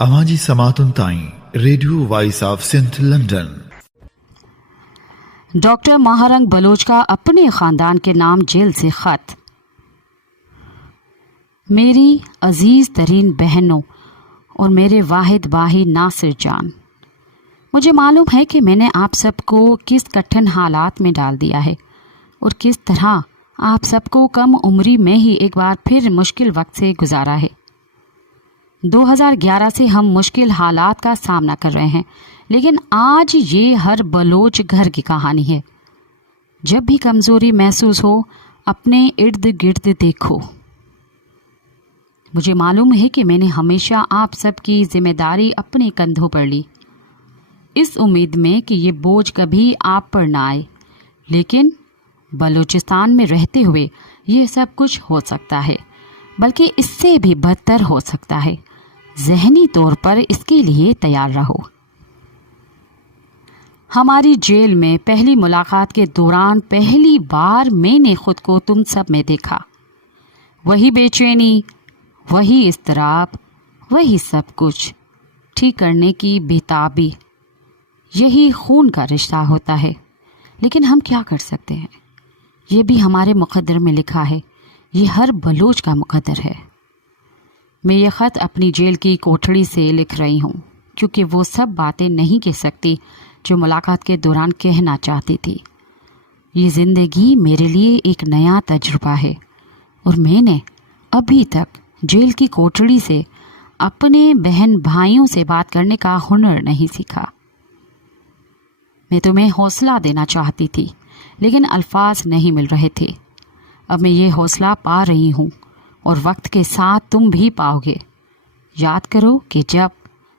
आवाज़ी समातुन ताईं radio voice of Sindh London. Doctor Mahrang Baloch का अपने ख़ानदान के नाम जेल से ख़त। मेरी अजीज़ तरीन बहनों और मेरे वाहिद भाई नासिर जान, मुझे मालूम है कि मैंने आप सबको किस कठिन हालात में डाल दिया है और किस तरह आप सबको कम उम्री में ही एक बार फिर मुश्किल वक्त से गुजारा है। 2011 से हम मुश्किल हालात का सामना कर रहे हैं, लेकिन आज ये हर बलोच घर की कहानी है। जब भी कमज़ोरी महसूस हो, अपने इर्द गिर्द देखो। मुझे मालूम है कि मैंने हमेशा आप सबकी जिम्मेदारी अपने कंधों पर ली, इस उम्मीद में कि ये बोझ कभी आप पर ना आए। लेकिन बलूचिस्तान में रहते हुए ये सब कुछ हो सकता है, बल्कि इससे भी बदतर हो सकता है। ज़हनी तौर पर इसके लिए तैयार रहो। हमारी जेल में पहली मुलाकात के दौरान पहली बार मैंने खुद को तुम सब में देखा। वही बेचैनी, वही इस्तराब, वही सब कुछ ठीक करने की बेताबी। यही खून का रिश्ता होता है, लेकिन हम क्या कर सकते हैं? ये भी हमारे मुक़द्दर में लिखा है। ये हर बलोच का मुक़द्दर है। मैं ये ख़त अपनी जेल की कोठड़ी से लिख रही हूँ, क्योंकि वो सब बातें नहीं कह सकती जो मुलाकात के दौरान कहना चाहती थी। ये ज़िंदगी मेरे लिए एक नया तजुर्बा है और मैंने अभी तक जेल की कोठड़ी से अपने बहन भाइयों से बात करने का हुनर नहीं सीखा। मैं तुम्हें हौसला देना चाहती थी, लेकिन अल्फाज नहीं मिल रहे थे। अब मैं ये हौसला पा रही हूँ और वक्त के साथ तुम भी पाओगे। याद करो कि जब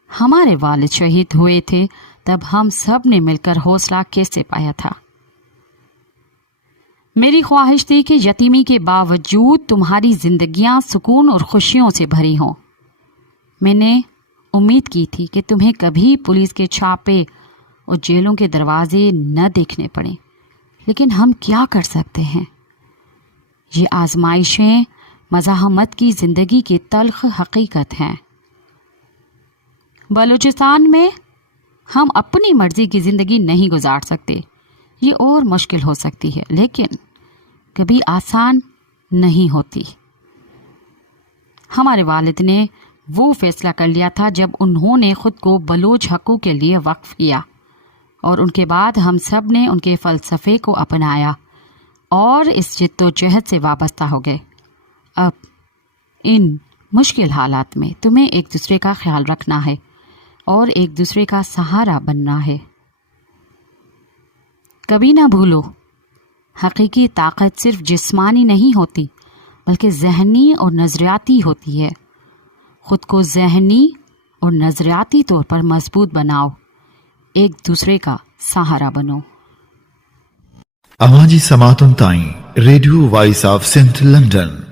हमारे वालिद शहीद हुए थे, तब हम सब ने मिलकर हौसला कैसे पाया था। मेरी ख्वाहिश थी कि यतीमी के बावजूद तुम्हारी जिंदगियां सुकून और खुशियों से भरी हों। मैंने उम्मीद की थी कि तुम्हें कभी पुलिस के छापे और जेलों के दरवाजे न देखने पड़े, लेकिन हम क्या कर सकते हैं? ये आजमाइशें मज़ाहमत की ज़िंदगी की तल्ख हकीकत हैं। बलूचिस्तान में हम अपनी मर्ज़ी की ज़िंदगी नहीं गुजार सकते। ये और मुश्किल हो सकती है, लेकिन कभी आसान नहीं होती। हमारे वालिद ने वो फ़ैसला कर लिया था जब उन्होंने ख़ुद को बलोच हक़ों के लिए वक्फ़ किया, और उनके बाद हम सब ने उनके फ़लसफ़े को अपनाया और इस जिद्दोजहद से वाबस्ता हो गए। अब इन मुश्किल हालात में तुम्हें एक दूसरे का ख्याल रखना है और एक दूसरे का सहारा बनना है। कभी ना भूलो, हकीकी ताकत सिर्फ जिस्मानी नहीं होती, बल्कि ज़हनी और नज़रियाती होती है। ख़ुद को ज़हनी और नज़रियाती तौर पर मजबूत बनाओ, एक दूसरे का सहारा बनो। आवाज़ी समातुन ताईं radio voice of Sindh London.